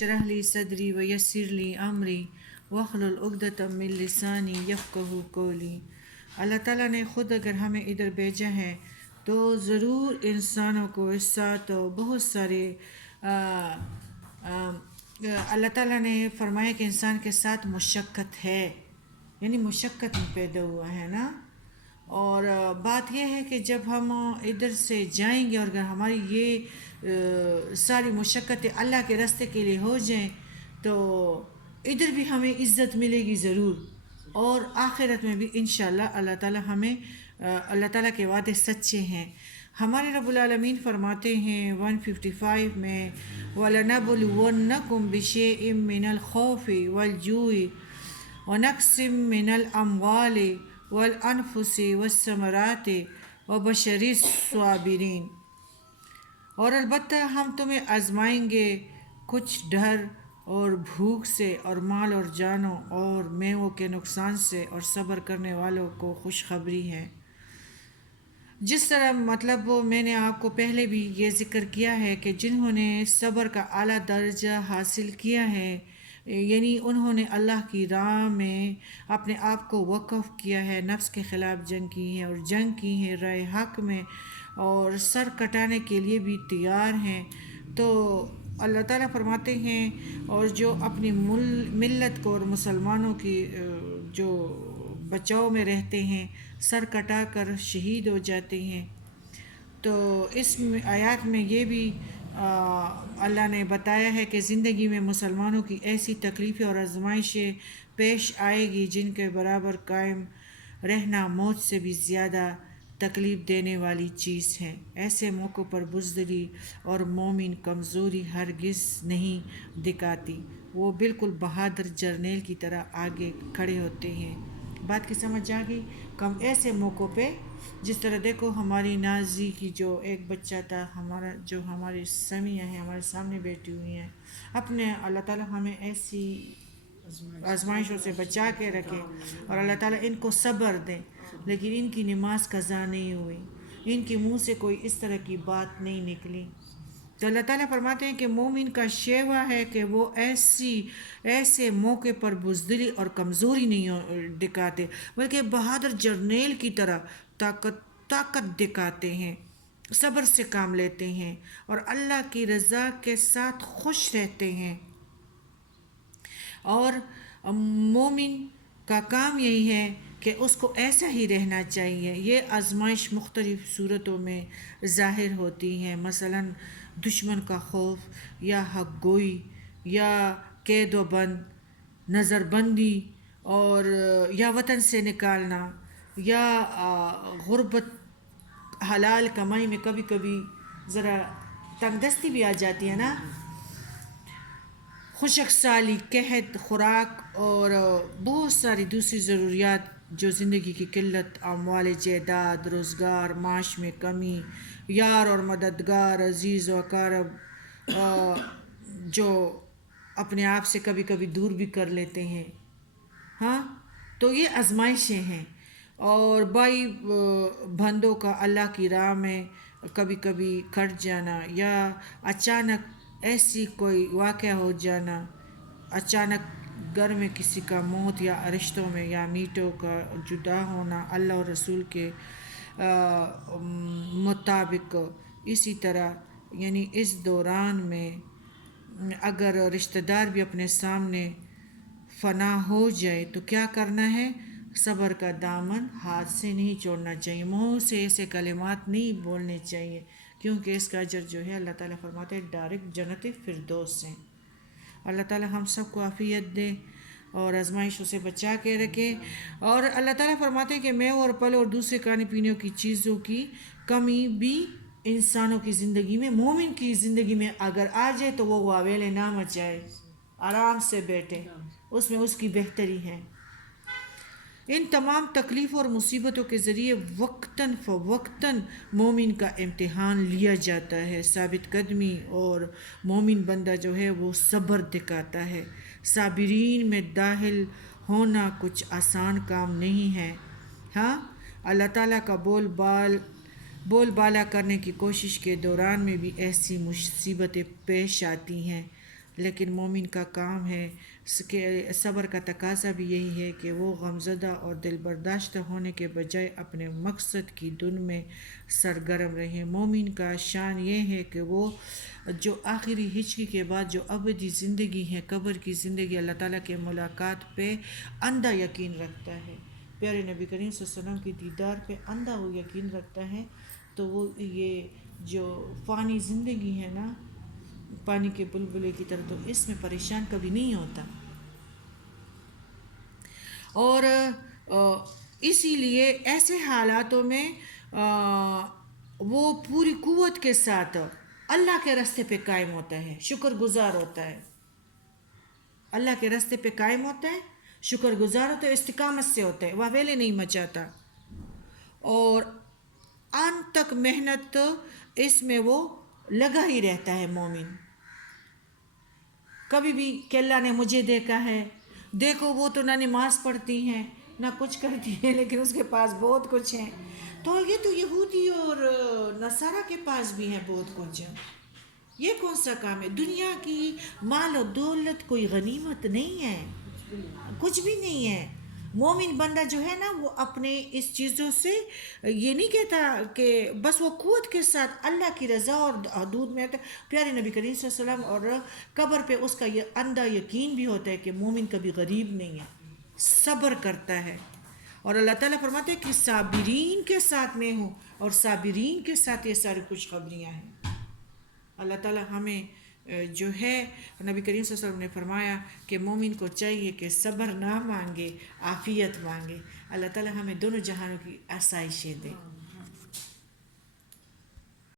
اشرح لی صدری ویسر لی امری واحلل عقدۃ من لسانی یفقہوا قولی۔ اللہ تعالیٰ نے خود اگر ہمیں ادھر بھیجا ہے تو ضرور انسانوں کو اس ساتھ بہت سارے اللہ تعالیٰ نے فرمایا کہ انسان کے ساتھ مشقت ہے، یعنی مشقت میں پیدا ہوا ہے نا۔ اور بات یہ ہے کہ جب ہم ادھر سے جائیں گے اور اگر ہماری یہ ساری مشقتیں اللہ کے راستے کے لیے ہو جائیں تو ادھر بھی ہمیں عزت ملے گی ضرور، اور آخرت میں بھی انشاءاللہ اللہ تعالیٰ کے وعدے سچے ہیں۔ ہمارے رب العالمین فرماتے ہیں 155 میں وَلَنَبْلُوَنَّكُمْ بِشَيْءٍ مِّنَ الْخَوْفِ وَالْجُوعِ وَنَقْصٍ مِّنَ الْأَمْوَالِ وَالْأَنفُسِ وَالثَّمَرَاتِ وَبَشِّرِ الصَّابِرِينَ۔ اور البتہ ہم تمہیں آزمائیں گے کچھ ڈر اور بھوک سے، اور مال اور جانوں اور میووں کے نقصان سے، اور صبر کرنے والوں کو خوشخبری ہے۔ جس طرح مطلب میں نے آپ کو پہلے بھی یہ ذکر کیا ہے کہ جنہوں نے صبر کا اعلیٰ درجہ حاصل کیا ہے، یعنی انہوں نے اللہ کی راہ میں اپنے آپ کو وقف کیا ہے، نفس کے خلاف جنگ کی ہے اور جنگ کی ہے راہ حق میں، اور سر کٹانے کے لیے بھی تیار ہیں، تو اللہ تعالیٰ فرماتے ہیں اور جو اپنی ملت کو اور مسلمانوں کی جو بچاؤ میں رہتے ہیں سر کٹا کر شہید ہو جاتے ہیں، تو اس آیات میں یہ بھی اللہ نے بتایا ہے کہ زندگی میں مسلمانوں کی ایسی تکلیفیں اور آزمائشیں پیش آئے گی جن کے برابر قائم رہنا موت سے بھی زیادہ تکلیف دینے والی چیز ہے۔ ایسے موقعوں پر بزدلی اور مومن کمزوری ہرگز نہیں دکھاتی، وہ بالکل بہادر جرنیل کی طرح آگے کھڑے ہوتے ہیں۔ بات کی سمجھ آ گئی؟ کم ایسے موقعوں پہ جس طرح دیکھو ہماری نازی کی جو ایک بچہ تھا، جو ہماری سمیہ ہیں ہمارے سامنے بیٹھی ہوئی ہیں، اپنے اللہ تعالیٰ ہمیں ایسی آزمائشوں سے بچا کے رکھے اور اللہ تعالیٰ ان کو صبر دیں، لیکن ان کی نماز قضا نہیں ہوئی، ان کے منہ سے کوئی اس طرح کی بات نہیں نکلی۔ تو اللہ تعالیٰ فرماتے ہیں کہ مومن کا شیوا ہے کہ وہ ایسے موقع پر بزدلی اور کمزوری نہیں دکھاتے، بلکہ بہادر جرنیل کی طرح طاقت دکھاتے ہیں، صبر سے کام لیتے ہیں اور اللہ کی رضا کے ساتھ خوش رہتے ہیں۔ اور مومن کا کام یہی ہے کہ اس کو ایسا ہی رہنا چاہیے۔ یہ آزمائش مختلف صورتوں میں ظاہر ہوتی ہیں، مثلا دشمن کا خوف یا حق گوئی یا قید و بند، نظر بندی، اور یا وطن سے نکالنا، یا غربت، حلال کمائی میں کبھی کبھی ذرا تنگ دستی بھی آ جاتی ہے نا، خشک سالی، قحط، خوراک اور بہت ساری دوسری ضروریات، جو زندگی کی قلت، اموال جائیداد، روزگار، معاش میں کمی، یار اور مددگار، عزیز و اقارب جو اپنے آپ سے کبھی کبھی دور بھی کر لیتے ہیں، ہاں، تو یہ آزمائشیں ہیں۔ اور بھائی بندوں کا اللہ کی راہ میں کبھی کبھی کٹ جانا، یا اچانک ایسی کوئی واقعہ ہو جانا، اچانک گھر میں کسی کا موت، یا رشتوں میں یا میٹوں کا جدا ہونا اللہ اور رسول کے مطابق۔ اسی طرح یعنی اس دوران میں اگر رشتہ دار بھی اپنے سامنے فنا ہو جائے تو کیا کرنا ہے؟ صبر کا دامن ہاتھ سے نہیں چھوڑنا چاہیے، منہ سے ایسے کلمات نہیں بولنے چاہیے، کیونکہ اس کا اجر جو ہے اللہ تعالیٰ فرماتے ہیں ڈائریکٹ جنت فردوس سے۔ اللہ تعالیٰ ہم سب کو عافیت دے اور آزمائشوں سے بچا کے رکھے۔ اور اللہ تعالیٰ فرماتے ہیں کہ میوہ اور پھل اور دوسرے کھانے پینے کی چیزوں کی کمی بھی انسانوں کی زندگی میں، مومن کی زندگی میں اگر آ جائے تو وہ واویلے نہ مچائے، آرام سے بیٹھے، اس میں اس کی بہتری ہے۔ ان تمام تکلیفوں اور مصیبتوں کے ذریعے وقتاً فوقتاً مومن کا امتحان لیا جاتا ہے، ثابت قدمی، اور مومن بندہ جو ہے وہ صبر دکھاتا ہے۔ صابرین میں داخل ہونا کچھ آسان کام نہیں ہے۔ ہاں، اللہ تعالیٰ کا بول بالا کرنے کی کوشش کے دوران میں بھی ایسی مصیبتیں پیش آتی ہیں، لیکن مومن کا کام ہے کہ صبر کا تقاضا بھی یہی ہے کہ وہ غمزدہ اور دل برداشتہ ہونے کے بجائے اپنے مقصد کی دھن میں سرگرم رہیں۔ مومن کا شان یہ ہے کہ وہ جو آخری ہجری کے بعد جو ابدی زندگی ہے، قبر کی زندگی، اللہ تعالیٰ کے ملاقات پہ اندھا یقین رکھتا ہے، پیارے نبی کریم صلی اللہ علیہ وسلم کی دیدار پہ اندھا وہ یقین رکھتا ہے، تو وہ یہ جو فانی زندگی ہے نا، پانی کے بلبلے کی طرح، تو اس میں پریشان کبھی نہیں ہوتا۔ اور اسی لیے ایسے حالاتوں میں وہ پوری قوت کے ساتھ اللہ کے راستے پہ قائم ہوتا ہے، شکر گزار ہوتا ہے، اللہ کے راستے پہ قائم ہوتا ہے، شکر گزار ہوتا ہے، استقامت سے ہوتا ہے، واویلے نہیں مچاتا، اور ان تک محنت اس میں وہ لگا ہی رہتا ہے مومن۔ کبھی بھی کہ اللہ نے مجھے دیکھا ہے، دیکھو وہ تو نہ نماز پڑھتی ہیں نہ کچھ کرتی ہیں لیکن اس کے پاس بہت کچھ ہے، تو یہ تو یہودی اور نصارہ کے پاس بھی ہے بہت کچھ۔ یہ کون سا کام ہے؟ دنیا کی مال و دولت کوئی غنیمت نہیں ہے، کچھ بھی نہیں ہے۔ مومن بندہ جو ہے نا وہ اپنے اس چیزوں سے یہ نہیں کہتا کہ بس وہ قوت کے ساتھ اللہ کی رضا اور حدود میں آتا ہے۔ پیارے نبی کریم صلی اللہ علیہ وسلم اور قبر پہ اس کا یہ اندھا یقین بھی ہوتا ہے کہ مومن کبھی غریب نہیں ہے، صبر کرتا ہے، اور اللہ تعالیٰ فرماتے ہیں کہ صابرین کے ساتھ میں ہوں، اور صابرین کے ساتھ یہ ساری خوشخبریاں ہیں۔ اللہ تعالیٰ ہمیں جو ہے، نبی کریم صلی اللہ علیہ وسلم نے فرمایا کہ مومن کو چاہیے کہ صبر نہ مانگے، عافیت مانگے۔ اللہ تعالیٰ ہمیں دونوں جہانوں کی آسائشیں دے۔